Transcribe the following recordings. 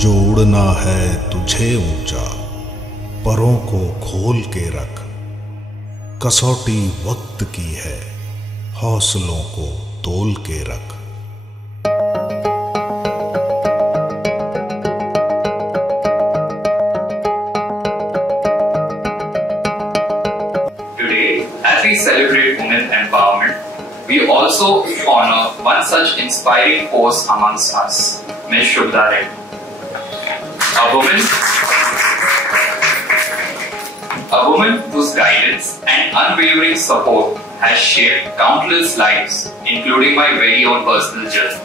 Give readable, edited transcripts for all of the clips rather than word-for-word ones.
जोड़ना है तुझे ऊंचा, परों को खोल के रख। कसौटी वक्त की है, हौसलों को तोल के रख। Today, as we celebrate women empowerment, we also honor one such inspiring force amongst us, Ms. Shubhda Reddy. A woman whose guidance and unwavering support has shaped countless lives, including my very own personal journey.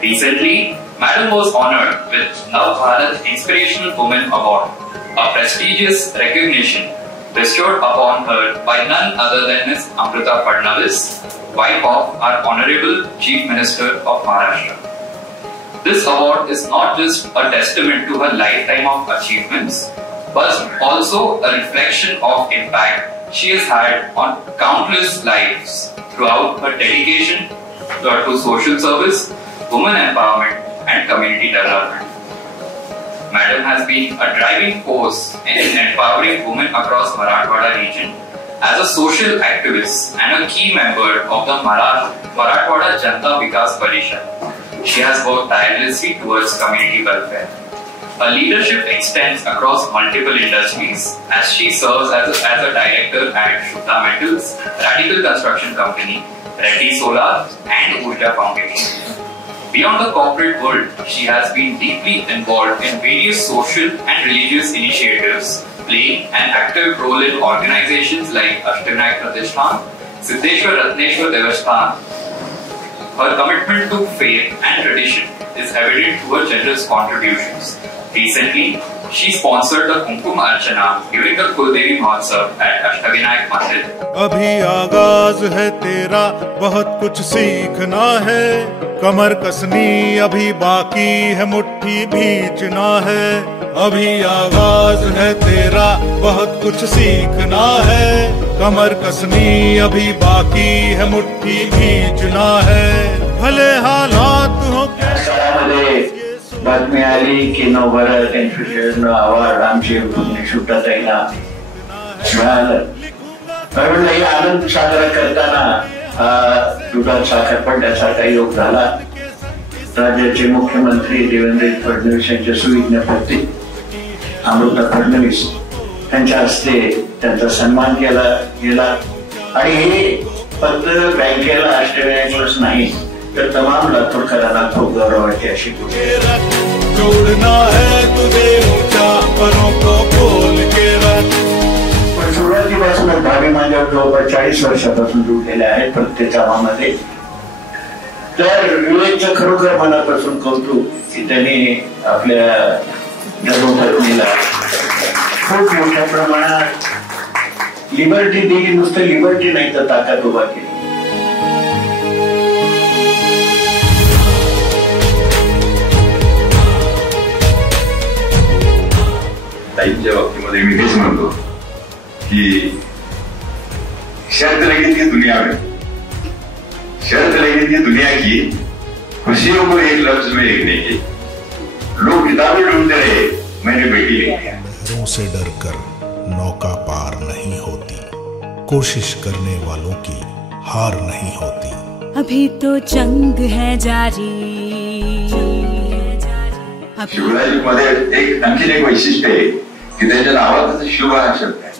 Recently, Madam was honored with Nav Bharat Inspirational Woman Award, a prestigious recognition bestowed upon her by none other than Ms. Amrita Fadnavis, wife of our Honorable Chief Minister of Maharashtra. This award is not just a testament to her lifetime of achievements, but also a reflection of impact she has had on countless lives throughout her dedication to social service, women empowerment and community development. Madam has been a driving force in empowering women across Marathwada region as a social activist and a key member of the Marathwada Janata Vikas Parishad. She has worked tirelessly towards community welfare. Her leadership extends across multiple industries as she serves as a director at Shubhda Metals, Radical Construction Company, Reddy Solar and Urja Foundation. Beyond the corporate world, she has been deeply involved in various social and religious initiatives, playing an active role in organizations like Ashtavinayak Pratishtan, Siddheshwar Ratneshwar Devasthan. Her commitment to faith and tradition is evident through her generous contributions. Recently, she sponsored the Kumkum Archana during the Kuldevi Mahotsav at Ashtavinayak Mandir. अभी आगाज है तेरा, बहुत कुछ सीखना है। कमर कसनी अभी बाकी है, मुट्ठी भींचना है। अभी आगाज है तेरा, बहुत कुछ सीखना है। कमर कसनी अभी बाकी है, मुट्ठी भींचना है। भले हालात हो बातमी आली की नवभारत इन्स्पिरेशनल अवॉर्ड आमची शुभदाताईंना मिळालं. म्हणून हे आनंद साजरा करताना दुधात साखर पडण्यासारखा योग झाला. राज्याचे मुख्यमंत्री देवेंद्र फडणवीस यांच्या सुविज्ञ पत्नी अमृता फडणवीस यांच्या हस्ते त्यांचा सन्मान केला गेला. आणि हे फक्त बँकेला अष्टविनायकलाच नाही तर तमाम लातूरकरांना खूप गौरव वाटते अशी जोड़ना है तुझे ऊंचा, परों को खोल के रख. पण सुरुवातीपासून भाभी माझ्यावर जवळपास 40 वर्षापासून जुळलेले आहेत प्रत्येक कामामध्ये. तर विवेकचं खरोखर मनापासून कौतुक की त्यांनी आपल्या धर्मपत्नीला खूप मोठ्या प्रमाणात लिबर्टी दिली. नुसतं लिबर्टी नाही तर ताकद उभा केली. ताईंच्या बाबतीमध्ये मी हेच म्हणतो की शर्त लगी थी दुनिया में, शर्त लगी थी दुनिया की, खुशियों को एक लफ्ज में लिखने की. लोग किताबें ढूंढते रहे, मैंने बेटी लिख दिया. लहरों से डरकर नौका पार नहीं होती, कोशिश करने वालों की हार नहीं होती. अभी तो जंग है जारी. शिवराज मध्ये आणखी एक वैशिष्ट्य आहे की त्याच्या नावातच शुभ हा शब्द आहे.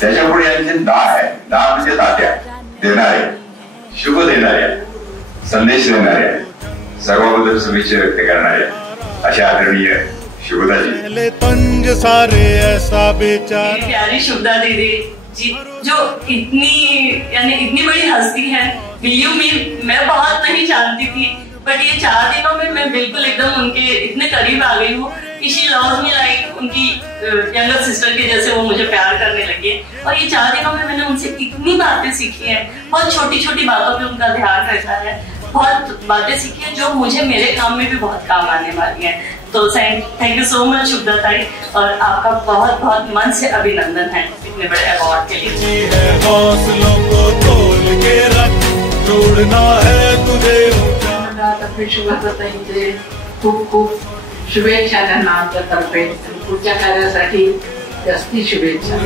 त्याच्या पुढे आणखी दा आहे. दा म्हणजे दात्या, देणारे, शुभ देणाऱ्या, संदेश देणाऱ्या, सर्वाबद्दल शुभेच्छा व्यक्त करणाऱ्या अशा आदरणीय शुभदाजी. तंज सारे ऐसा बेचारा. प्यारी शुभदा दीदी जी जो इतनी बड़ी हस्ती है. बिल्यू मैं बहुत नहीं जानती थी, बट ये 4 दिनों में मैं बिल्कुल एकदम उनके इतने करीब आ गई हूँ. शी लव्स मी लाइक उनकी यंगर सिस्टर के जैसे वो मुझे प्यार करने लगी है. और ये 4 दिनों में मैंने उनसे इतनी बातें सीखी हैं. बहुत छोटी छोटी बातों पे उनका ध्यान रहता है. बहुत बातें सीखी हैं जो मुझे मेरे काम में भी बहुत काम आने वाली है. तो thank you so much Shubhada ताई, और आपका बहुत बहुत मन से अभिनंदन है इतने बड़े अवार्ड के लिए. हौसलों को तोल के रख, जोड़ना है तुझे ऊंचा. कुटुंबातर्फे शुभताईंचे खूप खूप शुभेच्छा त्यांना आमच्यातर्फे. पुढच्या कार्यासाठी जास्ती शुभेच्छा.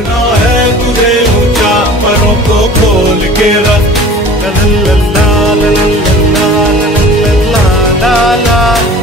तुझे ऊंचा परों को खोल के रख. ला ला ला ला ला ला ला ला ला ला.